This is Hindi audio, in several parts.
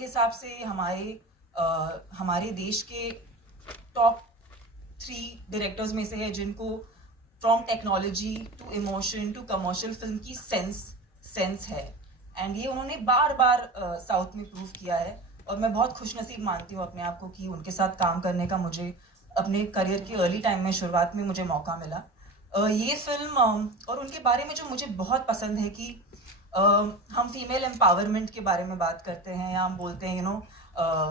हिसाब से हमारे देश के टॉप 3 डायरेक्टर्स में से है जिनको from technology to emotion to commercial film की सेंस है। एंड ये उन्होंने बार बार साउथ में प्रूव किया है और मैं बहुत खुशनसीब मानती हूँ अपने आप को कि उनके साथ काम करने का मुझे अपने करियर के अर्ली टाइम में शुरुआत में मुझे मौका मिला। ये फिल्म और उनके बारे में जो मुझे बहुत पसंद है कि हम फीमेल एम्पावरमेंट के बारे में बात करते हैं या हम बोलते हैं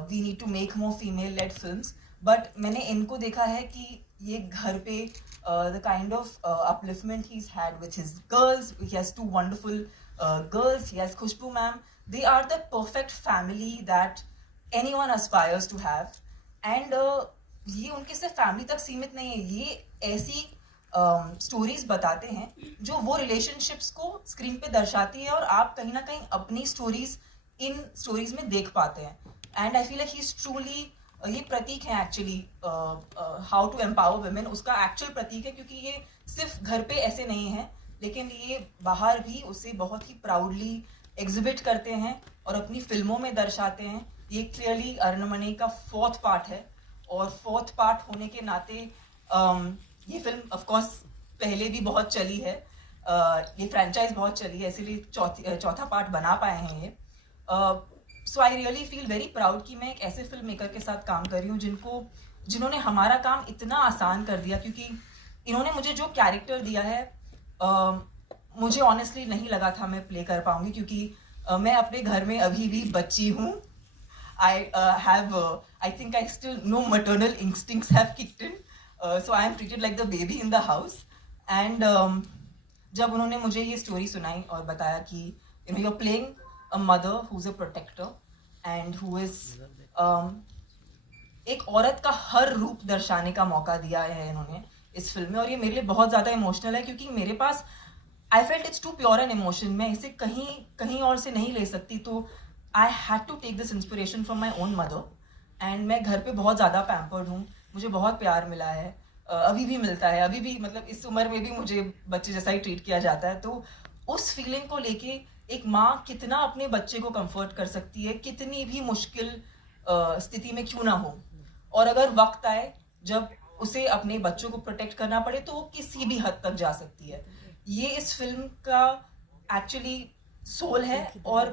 we need to make more female led films, but मैंने इनको देखा है कि ये घर पे the kind of upliftment he had with his girls, he has 2 wonderful girls, he has Khushbu ma'am, they are the perfect family that anyone aspires to have. And ये उनके सिर्फ फैमिली तक सीमित नहीं है, ये ऐसी स्टोरीज बताते हैं जो वो रिलेशनशिप्स को स्क्रीन पे दर्शाती है और आप कहीं ना कहीं अपनी स्टोरीज इन स्टोरीज में देख पाते हैं। And I feel like he is truly, ये प्रतीक है actually how to empower women, उसका एक्चुअल प्रतीक है, क्योंकि ये सिर्फ घर पे ऐसे नहीं है लेकिन ये बाहर भी उसे बहुत ही प्राउडली एग्जिबिट करते हैं और अपनी फिल्मों में दर्शाते हैं। ये क्लियरली अरनमने का 4th पार्ट है और 4th पार्ट होने के नाते ये फिल्म ऑफ कोर्स पहले भी बहुत चली है, ये फ्रेंचाइज बहुत चली है, इसीलिए चौथा पार्ट बना पाए हैं ये। So I really feel very proud कि मैं एक ऐसे फिल्म मेकर के साथ काम कर रही हूँ जिन्होंने हमारा काम इतना आसान कर दिया, क्योंकि इन्होंने मुझे जो कैरेक्टर दिया है मुझे ऑनेस्टली नहीं लगा था मैं प्ले कर पाऊंगी, क्योंकि मैं अपने घर में अभी भी बच्ची हूँ। I think I still no maternal instincts have kicked in, so I am treated like the baby in the house. And जब उन्होंने मुझे ये स्टोरी सुनाई और बताया कि you're playing a mother who's a protector and who is एक औरत का हर रूप दर्शाने का मौका दिया है इन्होंने इस फिल्म में, और ये मेरे लिए बहुत ज़्यादा इमोशनल है क्योंकि मेरे पास I felt it's too pure an emotion, मैं इसे कहीं और से नहीं ले सकती, तो I had to take this inspiration from my own mother. And मैं घर पे बहुत ज़्यादा पैम्पर्ड हूँ, मुझे बहुत प्यार मिला है, अभी भी मिलता है, अभी भी मतलब इस उम्र में भी मुझे बच्चे जैसा ही ट्रीट किया जाता है। तो उस फीलिंग को लेके एक माँ कितना अपने बच्चे को कंफर्ट कर सकती है, कितनी भी मुश्किल स्थिति में क्यों ना हो, और अगर वक्त आए जब उसे अपने बच्चों को प्रोटेक्ट करना पड़े तो वो किसी भी हद तक जा सकती है। ये इस फिल्म का एक्चुअली सोल है और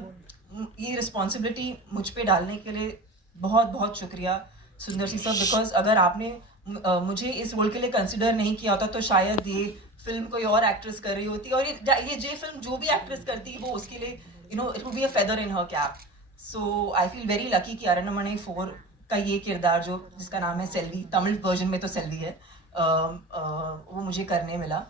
ये रिस्पॉन्सिबिलिटी मुझ पे डालने के लिए बहुत बहुत शुक्रिया सुंदर सी सर, बिकॉज अगर आपने मुझे इस रोल के लिए कंसिडर नहीं किया होता तो शायद ये फिल्म कोई और एक्ट्रेस कर रही होती, और ये फिल्म जो भी एक्ट्रेस करती वो उसके लिए it would be a feather in her cap. So I feel very lucky कि अरण्यमणि 4 का ये किरदार जिसका नाम है सेल्वी, तमिल वर्जन में तो सेल्वी है, वो मुझे करने मिला।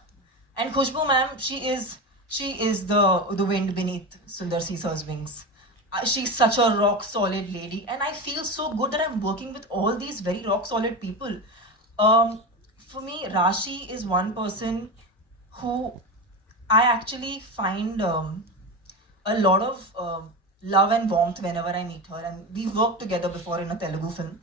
And Khushbu ma'am, she is the wind beneath Sundar C sir's wings. She's such a rock solid lady, and I feel so good that I'm working with all these very rock solid people. For me, Rashi is one person who I actually find a lot of love and warmth whenever I meet her, and we worked together before in a Telugu film.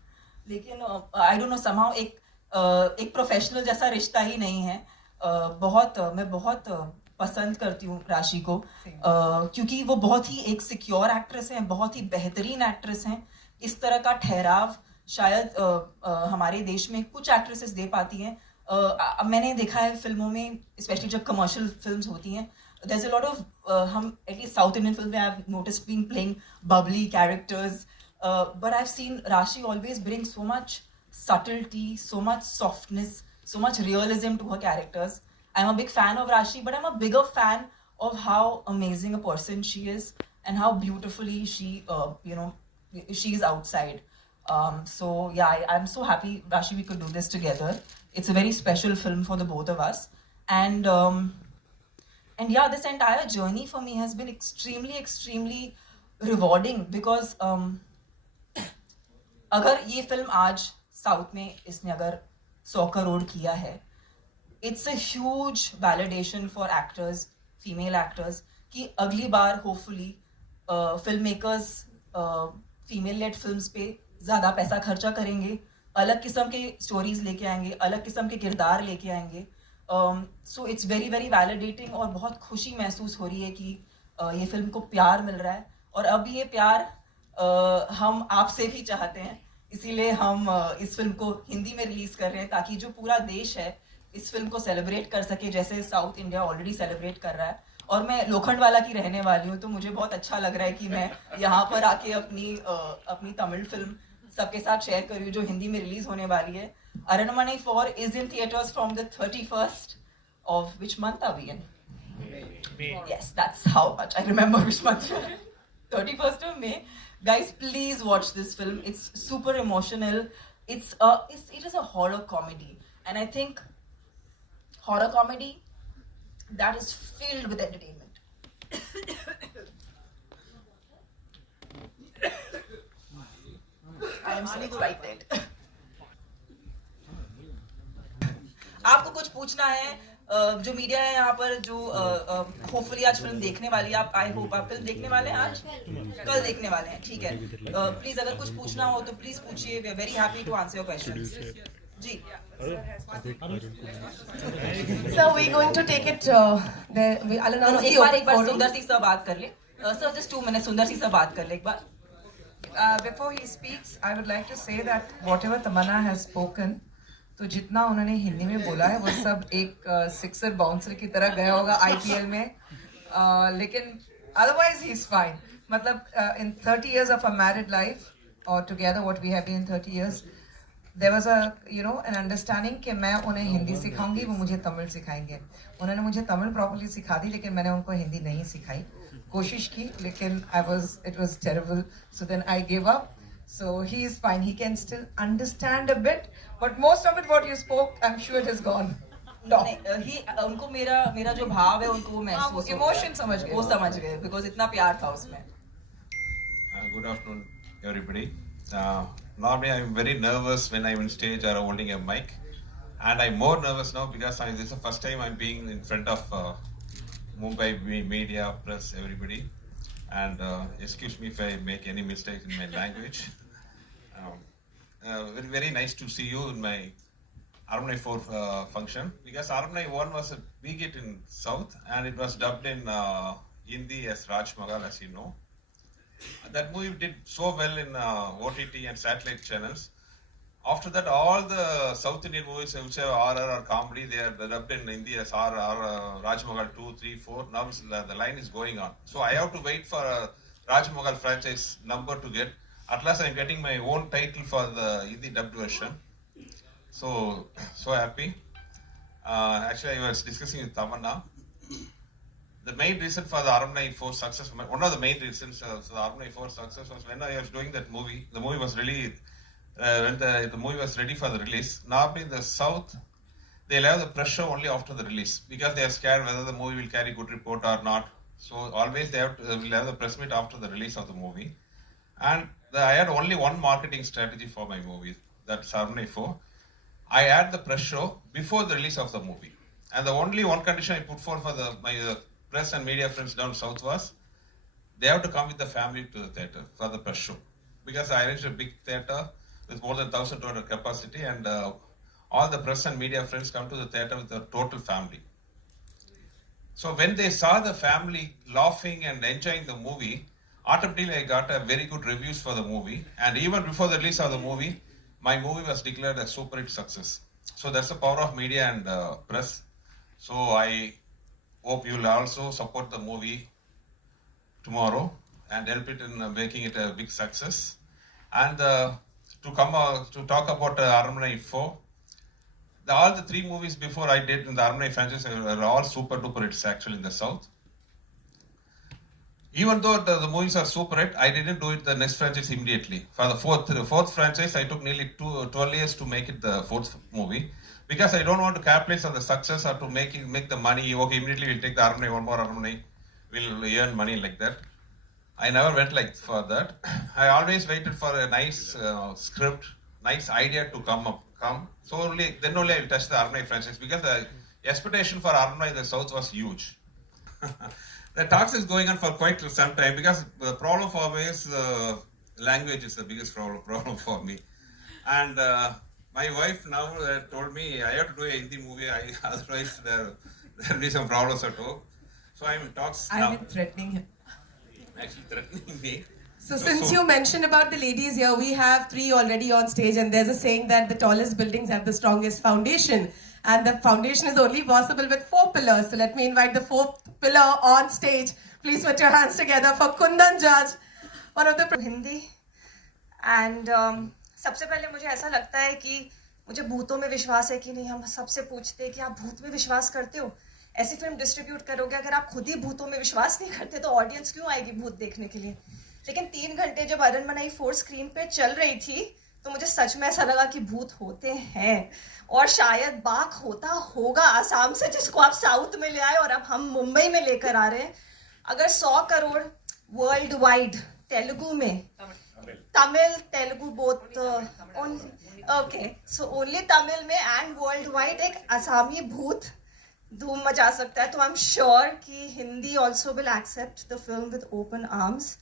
लेकिन I don't know, somehow एक प्रोफेशनल जैसा रिश्ता ही नहीं है। मैं बहुत पसंद करती हूँ राशि को, क्योंकि वो बहुत ही एक सिक्योर एक्ट्रेस हैं, बहुत ही बेहतरीन एक्ट्रेस हैं। इस तरह का ठहराव शायद हमारे देश में कुछ एक्ट्रेसेस दे पाती हैं। मैंने देखा है फिल्मों में, स्पेशली जब कमर्शियल फिल्म्स होती हैं, there's a lot of हम एटलीस्ट साउथ इंडियन फिल्म में I have noticed being playing Babli characters, but I've seen Rashi always bring so much subtlety, so much softness, so much realism to her characters. I'm a big fan of Rashi, but I'm a bigger fan of how amazing a person she is and how beautifully she's outside. So yeah, I'm so happy, Rashi, we could do this together. It's a very special film for the both of us, and yeah, this entire journey for me has been extremely rewarding because अगर ये फिल्म आज साउथ में इसने अगर 100 करोड़ किया है, it's a huge validation for actors, female actors, कि अगली बार hopefully film makers female led films पे ज़्यादा पैसा खर्चा करेंगे, अलग किस्म के स्टोरीज लेके आएंगे, अलग किस्म के किरदार लेके आएंगे। सो इट्स वेरी वैलिडेटिंग और बहुत खुशी महसूस हो रही है कि ये फिल्म को प्यार मिल रहा है, और अब ये प्यार हम आपसे भी चाहते हैं, इसीलिए हम इस फिल्म को हिंदी में रिलीज कर रहे हैं ताकि जो पूरा देश है इस फिल्म को सेलिब्रेट कर सके जैसे साउथ इंडिया ऑलरेडी सेलिब्रेट कर रहा है। और मैं लोखंडवाला की रहने वाली हूँ तो मुझे बहुत अच्छा लग रहा है कि मैं यहाँ पर आके अपनी तमिल फिल्म सबके साथ शेयर कर रही हूँ जो हिंदी में रिलीज होने वाली है। Aranmanai 4 is in theaters from the 31st of which month are we in? May. Yes, that's how much I remember which month. 31st of May. Guys, please watch this film. It's super emotional. It is a horror comedy, and I think horror comedy that is filled with entertainment. I am so excited. आपको कुछ पूछना है जो मीडिया है यहाँ पर जो होपफुली आज फिल्म देखने वाली है, आप आई होप आप फिल्म देखने वाले हैं, आज कल देखने वाले हैं, ठीक है। प्लीज अगर कुछ पूछना हो तो प्लीज पूछिए, we are very happy to answer your questions. जी So we're going to take it I'll announce एक बार सुंदर सी से बात कर ले सर, जस्ट 2 मिनट सुंदर सी से बात कर ले एक बार। Before he speaks, I would like to say that whatever Tamanna has spoken, तो जितना उन्होंने हिंदी में बोला है वो सब एक सिक्सर बाउंसर की तरह गया होगा IPL में, लेकिन otherwise he's fine. मतलब in 30 years of a married life or together what we have been in 30 years, there was an understanding कि मैं उन्हें हिंदी सिखाऊंगी, वो मुझे तमिल सिखाएंगे। उन्होंने मुझे तमिल प्रॉपर्ली सिखा दी लेकिन मैंने उनको हिंदी नहीं सिखाई, कोशिश की लेकिन it was terrible, so then I gave up. So he is fine, he can still understand a bit, but most of it what you spoke, I'm sure it has gone. उनको मेरा जो भाव है उनको वो महसूस इमोशन समझ गए, वो समझ गए बिकॉज इतना प्यार था उसमें। Good afternoon everybody. Normally I'm very nervous when I'm on stage or holding a mic, and I'm more nervous now because this is the first time I'm being in front of Mumbai media, press, everybody, and excuse me if I make any mistakes in my language. Very, very nice to see you in my Armani 4 function, because Armani 1 was a big hit in South and it was dubbed in Hindi as Raj Mahal, as you know. That movie did so well in OTT and satellite channels. After that, all the South Indian movies which are RR or comedy, they are dubbed in Hindi as RR, Raj Mahal 2, 3, 4. Now the line is going on. So I have to wait for a Raj Mahal franchise number to get. At last, I'm getting my own title for the Hindi dubbed version. So happy. Actually, I was discussing with Tamanna. The main reason for the Armani 4 success, one of the main reasons for the Armani 4 success was when I was doing that movie. The movie was really, when the movie was ready for the release. Normally in the South, they'll have the pressure only after the release because they are scared whether the movie will carry good report or not. So always they will have the press meet after the release of the movie. And I had only one marketing strategy for my movie, that's Armani 4. I had the press show before the release of the movie. And the only one condition I put forth for my press and media friends down south was they have to come with the family to the theatre for the press show. Because I arranged a big theatre with more than 1,200 capacity, and all the press and media friends come to the theatre with the total family. So when they saw the family laughing and enjoying the movie, automatically I got a very good reviews for the movie. And even before the release of the movie, my movie was declared a super hit success. So that's the power of media and press. So I hope you will also support the movie tomorrow and help it in making it a big success. And to talk about Armani 4, all the 3 movies before I did in the Armani franchise were all super duper hits actually in the South. Even though the movies are super hit, I didn't do it the next franchise immediately. For the fourth franchise, I took nearly 12 years to make it the 4th movie, because I don't want to capitalize on the success or to make the money. Okay, immediately we'll take the Armani, one more Armani, we'll earn money like that. I never went like for that. I always waited for a nice script, nice idea to come. So then only I will touch the Armani franchise, because the expectation for Armani in the South was huge. The talks is going on for quite some time, because the problem for me is language is the biggest problem for me. And my wife now told me I have to do a Hindi movie, otherwise there will be some problems at home. So I'm in talks now. I've been threatening him. Actually threatening me. So since you mentioned about the ladies here, we have 3 already on stage, and there's a saying that the tallest buildings have the strongest foundation, and the foundation is only possible with 4 pillars. So let me invite the 4th pillar on stage. Please put your hands together for Kundan Judge, one of the Hindi and सबसे पहले मुझे ऐसा लगता है कि मुझे भूतों में विश्वास है कि नहीं. हम सबसे पूछते हैं कि आप भूत में विश्वास करते हो. ऐसी फिल्म डिस्ट्रीब्यूट करोगे, अगर आप खुद ही भूतों में विश्वास नहीं करते तो ऑडियंस क्यों आएगी भूत देखने के लिए. लेकिन 3 घंटे जब अरनमनई 4 स्क्रीन पे चल रही थी तो मुझे सच में ऐसा लगा कि भूत होते हैं और शायद बाघ होता होगा आसाम से, जिसको आप साउथ में ले आए और अब हम मुंबई में लेकर आ रहे हैं. अगर 100 करोड़ वर्ल्ड वाइड तेलुगु में, Tamil Telugu both, okay so only Tamil में एंड वर्ल्ड वाइड एक आसामी भूत धूम मचा सकता है, तो आई एम श्योर कि Hindi also will accept the film with open arms.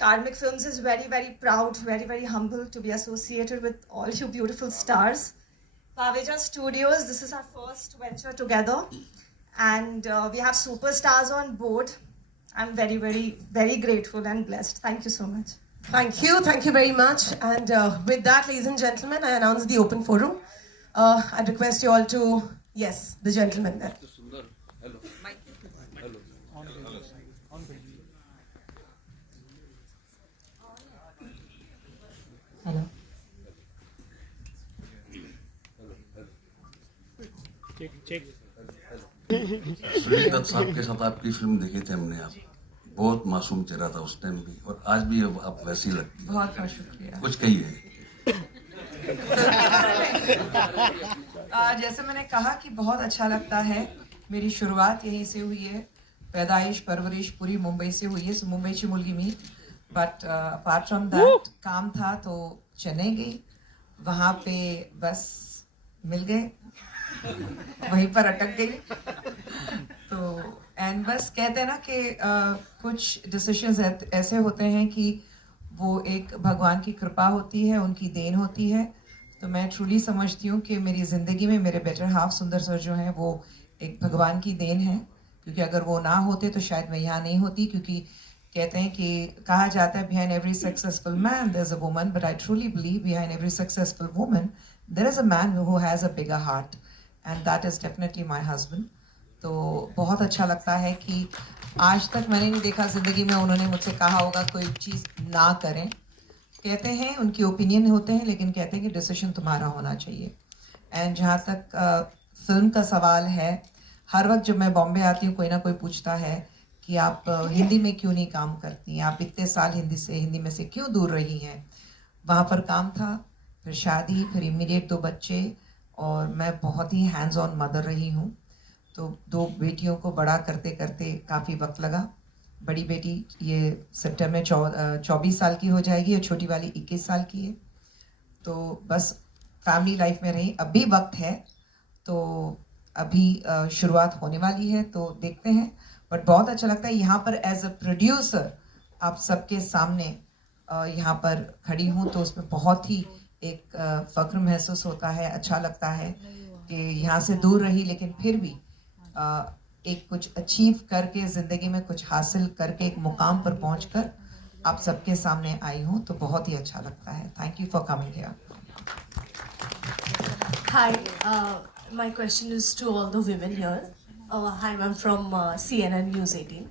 Karmic Films is very, very proud, very, very humble to be associated with all you beautiful stars. Paveja Studios, this is our first venture together, and we have superstars on board. I'm very, very, very grateful and blessed. Thank you so much. Thank you very much. And with that, ladies and gentlemen, I announce the open forum. I request you all to, yes, the gentleman there. Hello. Sunil Dutt साहब के साथ आपकी फिल्म देखी थी हमने. आप बहुत मासूम चेहरा था उस टाइम भी, और आज भी अब आप वैसी लगती है. बहुत बहुत शुक्रिया. कुछ कहिए. जैसे मैंने कहा कि बहुत अच्छा लगता है. मेरी शुरुआत यहीं से हुई है, पैदाइश परवरिश पूरी मुंबई से हुई है. मुंबईची मुलगी मी. बट अपार्ट फ्रॉम दैट काम था तो चेन्नई गई. वहाँ पे बस मिल गए, वहीं पर अटक गई. तो एंड बस कहते हैं ना कि कुछ डिसीजंस ऐसे होते हैं कि वो एक भगवान की कृपा होती है, उनकी देन होती है. तो मैं ट्रूली समझती हूँ कि मेरी ज़िंदगी में मेरे बेटर हाफ सुंदर सर जो हैं वो एक भगवान की देन है, क्योंकि अगर वो ना होते तो शायद मैं यहाँ नहीं होती. क्योंकि कहते हैं कि कहा जाता है behind every successful man there is a woman, but I truly believe behind every successful woman there is a man who has a bigger heart, and that is definitely my husband. तो बहुत अच्छा लगता है कि आज तक मैंने नहीं देखा ज़िंदगी में उन्होंने मुझसे कहा होगा कोई चीज़ ना करें. कहते हैं उनकी ओपिनियन होते हैं, लेकिन कहते हैं कि डिसीजन तुम्हारा होना चाहिए. एंड जहाँ तक फिल्म का सवाल है, हर वक्त जब मैं बॉम्बे आती हूँ कोई ना कोई पूछता है कि आप हिंदी में क्यों नहीं काम करती हैं, आप इतने साल हिंदी में से क्यों दूर रही हैं. वहाँ पर काम था, फिर शादी, फिर इमीडिएट 2 बच्चे, और मैं बहुत ही हैंड्स ऑन मदर रही हूँ. तो 2 बेटियों को बड़ा करते करते काफ़ी वक्त लगा. बड़ी बेटी ये सितंबर में 24 साल की हो जाएगी और छोटी वाली 21 साल की है. तो बस फैमिली लाइफ में रही. अभी वक्त है, तो अभी शुरुआत होने वाली है, तो देखते हैं. बट बहुत अच्छा लगता है यहाँ पर एज अ प्रोड्यूसर आप सबके सामने यहाँ पर खड़ी हूँ, तो उसमें बहुत ही एक फ़ख्र महसूस होता है. अच्छा लगता है कि यहाँ से दूर रही लेकिन फिर भी एक कुछ अचीव करके, ज़िंदगी में कुछ हासिल करके एक मुकाम पर पहुंचकर आप सबके सामने आई हूँ, तो बहुत ही अच्छा लगता है. Thank you for coming here. Hi, my question is to all the women here. Hi, I'm from CNN News 18.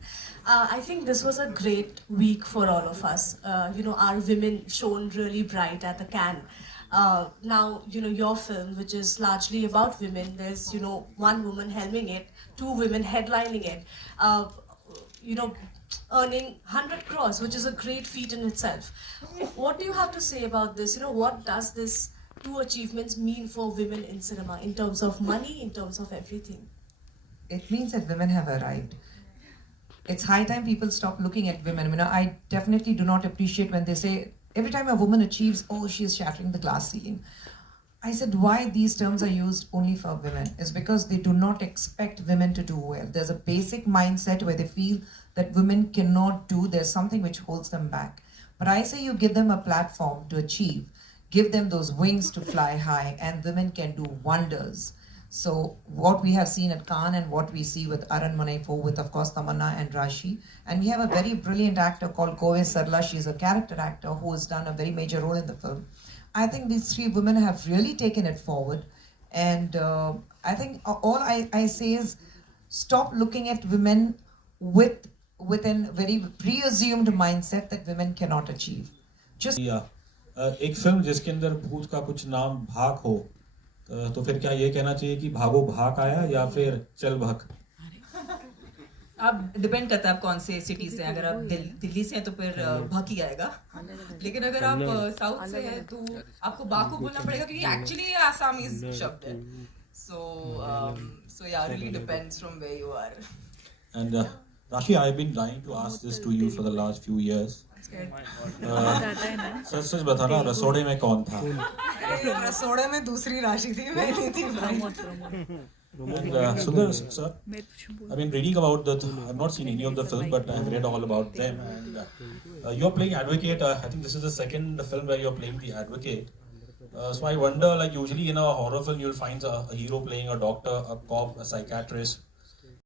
I think this was a great week for all of us. Our women shone really bright at the Cannes. Now, your film, which is largely about women, there's, one woman helming it, 2 women headlining it, earning 100 crores, which is a great feat in itself. What do you have to say about this? What does this 2 achievements mean for women in cinema in terms of money, in terms of everything? It means that women have arrived. It's high time people stop looking at women. I definitely do not appreciate when they say, every time a woman achieves, oh, she is shattering the glass ceiling. I said, why these terms are used only for women? It's because they do not expect women to do well. There's a basic mindset where they feel that women cannot do, there's something which holds them back. But I say you give them a platform to achieve, give them those wings to fly high, and women can do wonders. So what we have seen at Cannes and what we see with Aranmanai 4 with, of course, Tamanna and Rashi. And we have a very brilliant actor called Kove Sarla. She's a character actor who has done a very major role in the film. I think these three women have really taken it forward. And I think all I say is stop looking at women with a very preassumed mindset that women cannot achieve. Just एक फिल्म जिसके अंदर भूत का कुछ नाम भाग हो, तो फिर क्या ये कहना चाहिए कि भागो भाग आया या फिर चल भाग? अब डिपेंड करता है आप कौन से सिटी से हैं. अगर आप दिल्ली से हैं तो फिर भक ही आएगा. लेकिन अगर आप साउथ से हैं तो आपको बाकू बोलना पड़ेगा क्योंकि एक्चुअली ये आसामीज शब्द है. So yeah, really depends from where you are. And Rashi, I've been dying to ask this to you for the last few years. सच सच बताना, रसोड़े में कौन था? रसोड़े में दूसरी राशि थी, मैं नहीं थी भाई. And Sundar sir, I've been reading about that. I've not seen any of the film, but I've read all about them. And you're playing advocate. I think this is the second film where you're playing the advocate. So I wonder, like usually in a horror film, you'll find a hero playing a doctor, a cop, a psychiatrist.